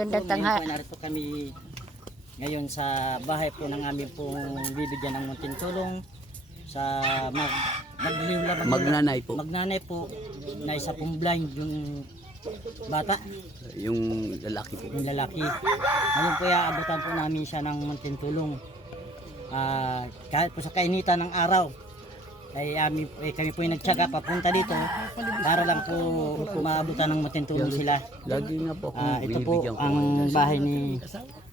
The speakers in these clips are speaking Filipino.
Magandang tanghali. Narito kami ngayon sa bahay po ng aming pong bibigyan ng munting tulong sa Magnanay po. Magnanay po na isa pong blind yung bata, Yung lalaki po. yung lalaki. Ngayon po iaabutan po namin siya ng munting tulong. Kahit po sa kainitan ng araw ay kami po yung nagtyaga papunta dito para lang po maabutan ng munting tulong sila. Lagi nga po kung Ito po binibigyan ko ang kayo. bahay ni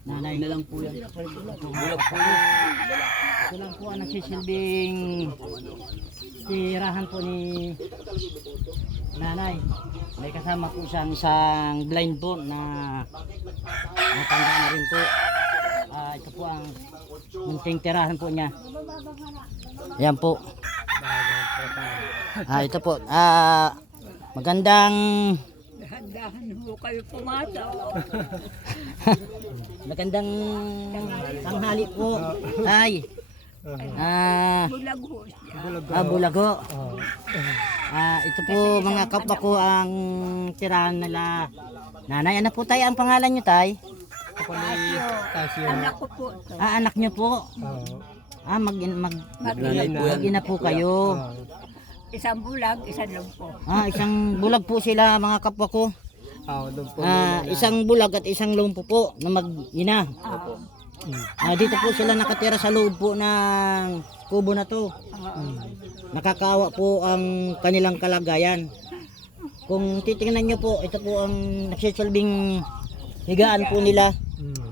nanay. Na lang po yan. Bulag po yun. Ito lang po ang nagsisilbing tirahan po ni nanay. May kasama po siyang isang blind po na matanda na rin po. Ito po ang munting tirahan po niya. Yan po. Ito po. Magandang Dahan-dahan ho kayo pumasok. magandang tanghali po. Ay. Bulag ho siya. Bulago. Ito po mga kapwa ko ang tirahan nila. Nanay, ano po tayo ang pangalan niyo tay? Anak ko po. Anak niyo po. Mag-ina po kayo. Isang bulag, isang lumpo. Isang bulag po sila mga kapwa ko. Isang bulag at isang lumpo po na mag-ina. Dito po sila nakatira sa loob po ng kubo na to. Nakakaawa po ang kanilang kalagayan. Kung titingnan nyo po, ito po ang nagsisilbing higaan po nila.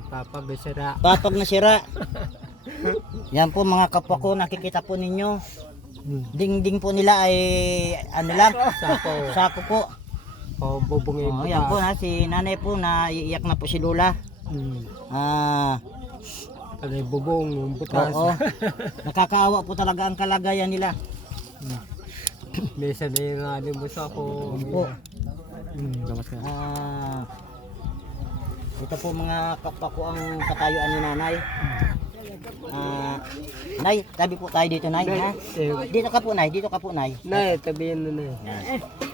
Papag na sira. Yan po mga kapwa ko, nakikita po ninyo. Dingding po nila ay ano lang, sako po. Yan po na, si nanay po na iiyak na po si Lola. Bubong, yung butas. Oo. Nakakaawa po talaga ang kalagayan nila. Minsan na yung alimos ako. Po. Ito po mga kapwa ko ang katayuan ni nanay. Nay, tabi po tayo dito nay. Ha? Dito ka po nay, dito ka po nay. Nay, tabihin mo na.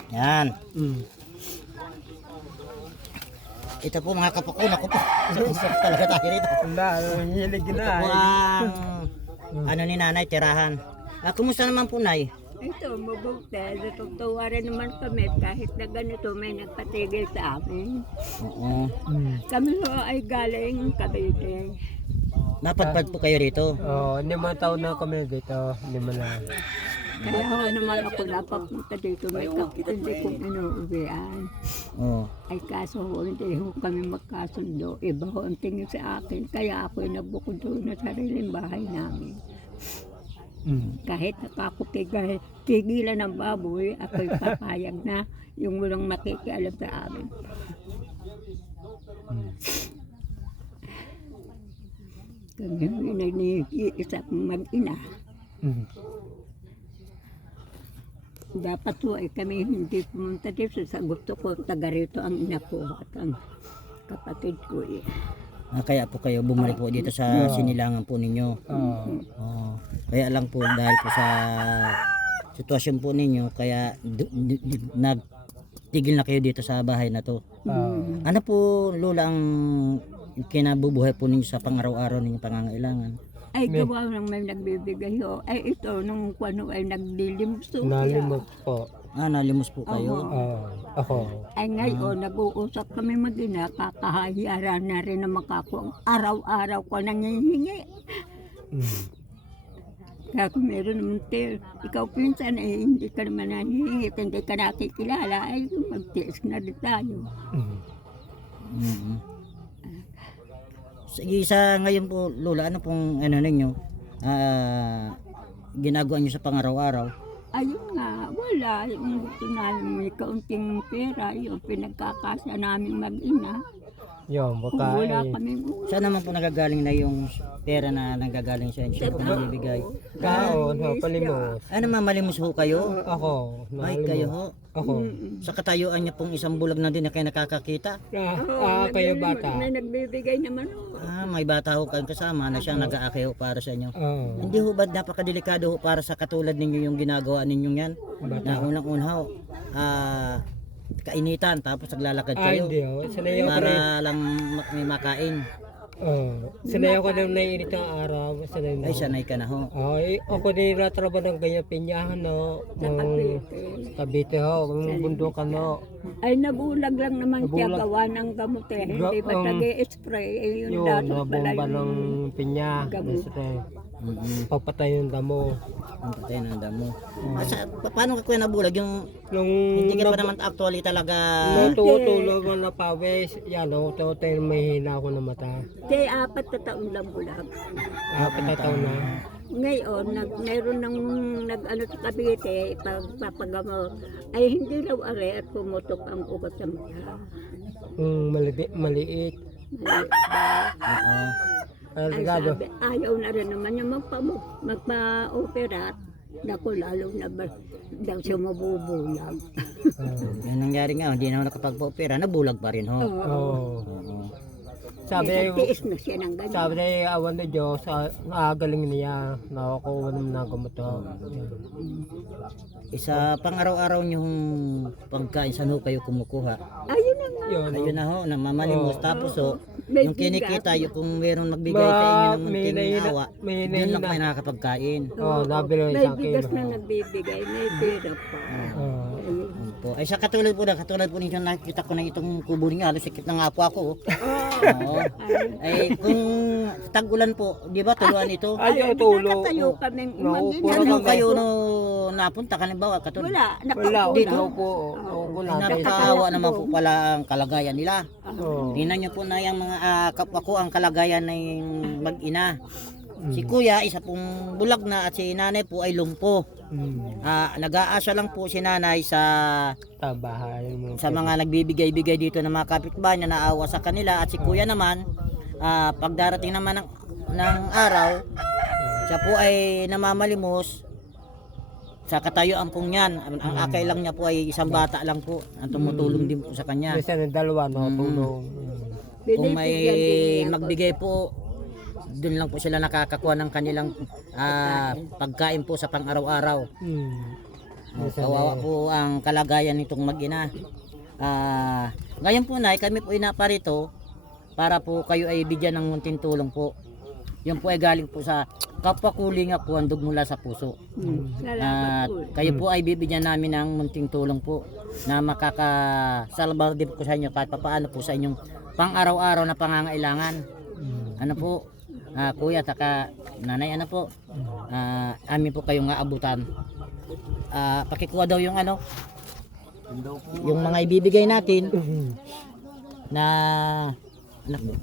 Yan. Ito po mga kapwa ko, naku po. Talaga tayo rito. Hilig Ito na. po ang ano ni nanay, tirahan. Kumusta naman po nay? Ito, mabuti. Natutuwa rin naman kami kahit na ganito may nagpatigil sa amin. Oo. Kami ho ay galing Cavite. Napadpad po kayo rito. 5 taon na kami dito. 5 na. Kaya ho naman ako napapunta dito. May kapatid kong inuuwian. Oo. Ay kaso ho, hindi ho kami magkasundo. Iba ho ang tingin sa akin. Kaya ako ay nagbukod doon na sariling bahay namin. Kahit tigilan ng baboy, ako'y papayag na yung walang makikialam sa amin. Kami nag-iisa mag-ina. Dapat po ay kami hindi pumunta dito sa gusto ko. Taga rito ang ina ko at ang kapatid ko eh. Kaya po kayo bumalik po dito sa sinilangan po ninyo. Kaya lang po dahil po sa sitwasyon po ninyo kaya nagtigil na kayo dito sa bahay na to. Ano po lola ang kinabubuhay po ninyo sa pang-araw-araw ninyong pangangailangan? Ay gawa nang may nagbibigay ho. Ay ito nung kuno ay naglilimso. Nalimot po. Nalimos po kayo. Ako. Ay ngayon, nag-uusap kami mag-ina, kakahahiyara na rin na makako. Araw-araw ko nangihingi. Kaya kung meron naman ikaw pinsan hindi ka naman nahihingi, hindi ka nakikilala, ay magtiis na rin tayo. Sige, sa ngayon po lola, ano pong ano ninyo ginagawa nyo sa pang-araw-araw? Ayun nga, wala. Yung gusto namin may kaunting pera, yung pinagkakasya namin mag-ina. Yun, Kung baka wala kaming ulam. Saan naman po nagagaling na yung pera na nagagaling sa inyo po nabibigay? kaon, palimos. Ano mamalimos ho kayo? Ako. Ay, kayo ho. Ako. Sa katayuan niya pong isang bulag na din na kayo nakakakita. Kayo bata. May nagbibigay naman ho. May bata ho kayong kasama na siyang nag-aakay ho para sa inyo. Oo. Hindi ho ba napakadelikado ho para sa katulad ninyo yung ginagawa ninyong yan? Na unang-una ho, kainitan tapos naglalakad Ay, kayo hindi oh. Sanay ako na para lang may makain. sanay ako na naiinit ng araw. Sanay na Ay, ako. sanay ka na ho. Ay, ako din natrabaho ng ganyan pinyahan, no? Cavite, ho. Ng bundukan, no? Ay, nabulag lang naman siya Nabulag. gawa ng gamot eh. Hindi ba nag-i-spray? Eh, yun Yun, dapat pala nabomba ng yung pinya. gamot. Papatay yung damo. Ang patay ng damo. Paano ka kuya nabulag? Yung Nung hindi ka pa naman actually talaga. natutulog ako na pawis, yan, no? Tayo mahina ako ng mata. Kaya 4 na taon lang bulag. Apat na taon na. Ngayon, mayroon ng nag-ano sa Cavite, pagpapagamot, ay hindi raw are at pumutok ang ugat sa mata. Maliit. Mali ba? Oo. Ay Algado. sabi, ayaw na rin naman yung magpa-opera. Naku, lalo na ba daw siya mabubulag. Yan nangyari nga, hindi na ako nakapagpa-opera, nabulag pa rin ho. Oo. Oo. Sabi, Tiis na siya ng ganyan. sabi na awan ni Diyos, galing niya, nakukuha naman ng gamot ho. Isa pang araw-araw niyong pagkain, saan ho kayo kumukuha? Ayun na nga. Yun, Ayun na ho, namamalimos. Tapos ho, May yung kinikita, bigas. yung kung meron magbigay sa inyo ng munting may awa, may yun lang nahina. kayo nakakapagkain. Nabili ng May isang bigas kilo. na nagbibigay, may pera pa. Ayun. Po. Ay sa katulad po ninyo nakikita ko na itong kubo ninyo, halos sikip na nga po ako. Oo. Ay kung tag-ulan po, di ba tuluan ito? Ay, tulo. Nakatayo kaming Naupo umangin. Saan na ho kami. kayo no napunta kalimbawa katulad? Wala, Wala, nakaupo Dito? lang. po. Naupo Ay, na. napakaawa naman po pala ang kalagayan nila. Oo. Tingnan niyo po na yung mga kapwa ko ang kalagayan ng mag-ina. Si kuya, isa pong bulag na at si nanay po ay lumpo. Nag-aasa lang po si nanay sa Tabahay mo. mga nagbibigay-bigay dito ng mga kapitbahay na naawa sa kanila. At si kuya naman, pagdarating naman ng araw, siya po ay namamalimos sa katayuan pong yan. Ang akay lang niya po ay isang bata lang po ang tumutulong din po sa kanya. Isa na dalawa, no? Tulong. Kung may Binibigyan din niya ako. magbigay po, doon lang po sila nakakakuha ng kanilang pagkain po sa pang-araw-araw. Kawawa po ang kalagayan nitong mag-ina. Ngayon po na, kami po inaparito para po kayo ay bigyan ng munting tulong po. Yun po ay galing po sa kapwa kulinga po, handog mula sa puso. Salamat At po. kayo po ay bibigyan namin ng munting tulong po na makakasalbar din po sa inyo kahit papaano po sa inyong pang-araw-araw na pangangailangan. Ano po, kuya, taka nanay, ano po, amin po kayong aabutan. Pakikuha daw yung ano, yung mga ibibigay natin na anak mo.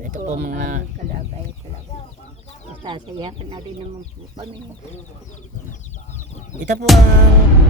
Ito po mga Kalabay talaga. Sasayakan na rin naman po kami. ito po ang